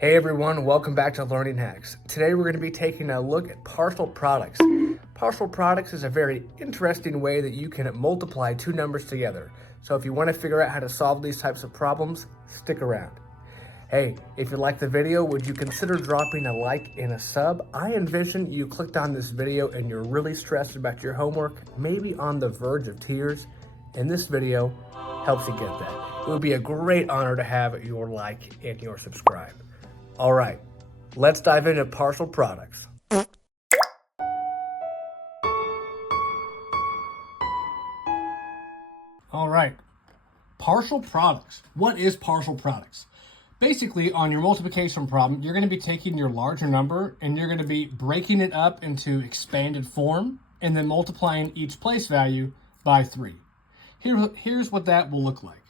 Hey everyone, welcome back to Learning Hacks. Today we're going to be taking a look at partial products. Partial products is a very interesting way that you can multiply two numbers together. So if you want to figure out how to solve these types of problems, stick around. Hey, if you liked the video, would you consider dropping a like and a sub? I envision you clicked on this video and you're really stressed about your homework, maybe on the verge of tears, and this video helps you get that. It would be a great honor to have your like and your subscribe. All right, let's dive into partial products. All right, partial products. What is partial products? Basically, on your multiplication problem, you're going to be taking your larger number and you're going to be breaking it up into expanded form and then multiplying each place value by 3. Here's what that will look like.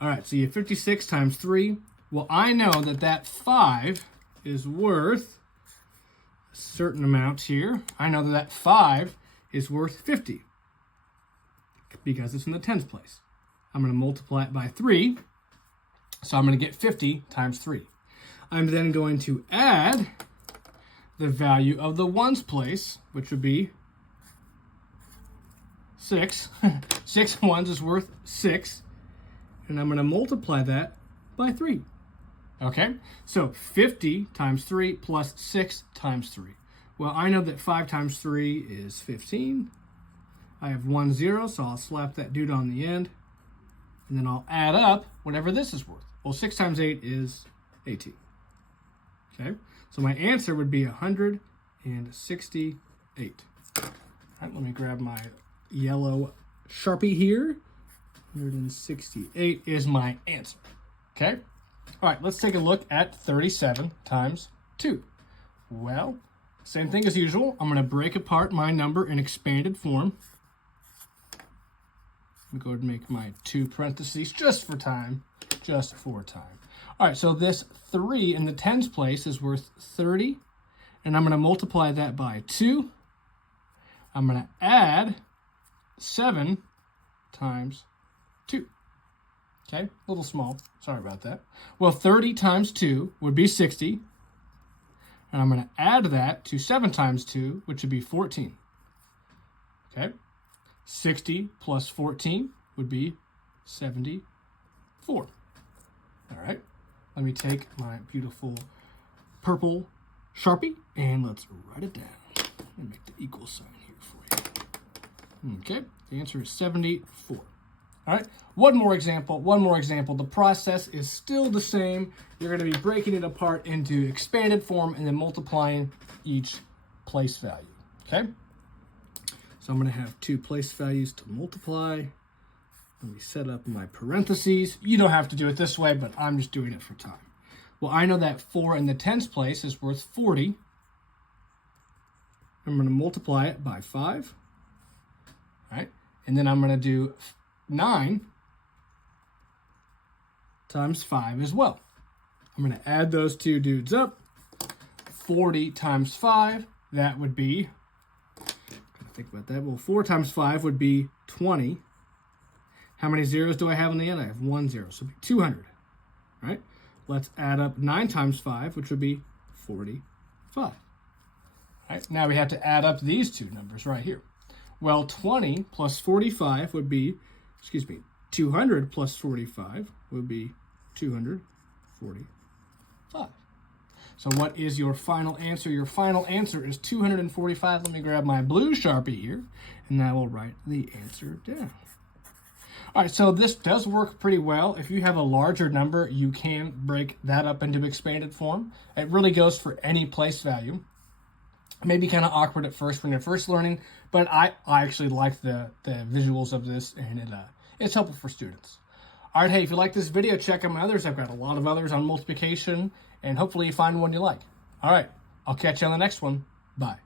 All right, so you have 56 times 3. Well, I know that 5 is worth a certain amount here. I know that 5 is worth 50 because it's in the tens place. I'm going to multiply it by 3. So I'm going to get 50 times 3. I'm then going to add the value of the ones place, which would be 6. 6 ones is worth 6. And I'm going to multiply that by 3. Okay, so 50 times 3 plus 6 times 3. Well, I know that 5 times 3 is 15. I have 1 0, so I'll slap that dude on the end. And then I'll add up whatever this is worth. Well, 6 times 8 is 18. Okay, so my answer would be 168. All right, let me grab my yellow Sharpie here. 168 is my answer. Okay, all right, let's take a look at 37 times 2. Well, same thing as usual. I'm going to break apart my number in expanded form. I'm going to go ahead and make my 2 parentheses just for time. All right, so this 3 in the tens place is worth 30, and I'm going to multiply that by 2. I'm going to add 7 times 2. Okay, a little small. Sorry about that. Well, 30 times 2 would be 60, and I'm going to add that to 7 times 2, which would be 14. Okay, 60 plus 14 would be 74. All right, let me take my beautiful purple Sharpie and let's write it down. Let me make the equal sign here for you. Okay, the answer is 74. All right, one more example. The process is still the same. You're going to be breaking it apart into expanded form and then multiplying each place value. Okay, so I'm going to have 2 place values to multiply. Let me set up my parentheses. You don't have to do it this way, but I'm just doing it for time. Well, I know that 4 in the tens place is worth 40. I'm going to multiply it by 5. All right, and then I'm going to do 9 times 5 as well. I'm going to add those 2 dudes up. 40 times 5, that would be, think about that. Well, 4 times 5 would be 20. How many zeros do I have in the end? I have 1 0, so it'd be 200. Right? Let's add up 9 times 5, which would be 45. All right, now we have to add up these 2 numbers right here. Well, 20 plus 45 would be, 200 plus 45 would be 245. So what is your final answer? Your final answer is 245. Let me grab my blue Sharpie here, and I will write the answer down. All right, so this does work pretty well. If you have a larger number, you can break that up into expanded form. It really goes for any place value. It may be kind of awkward at first when you're first learning, but I actually like the visuals of this, and it's helpful for students. All right, hey, if you like this video, check out my others. I've got a lot of others on multiplication, and hopefully you find one you like. All right, I'll catch you on the next one. Bye.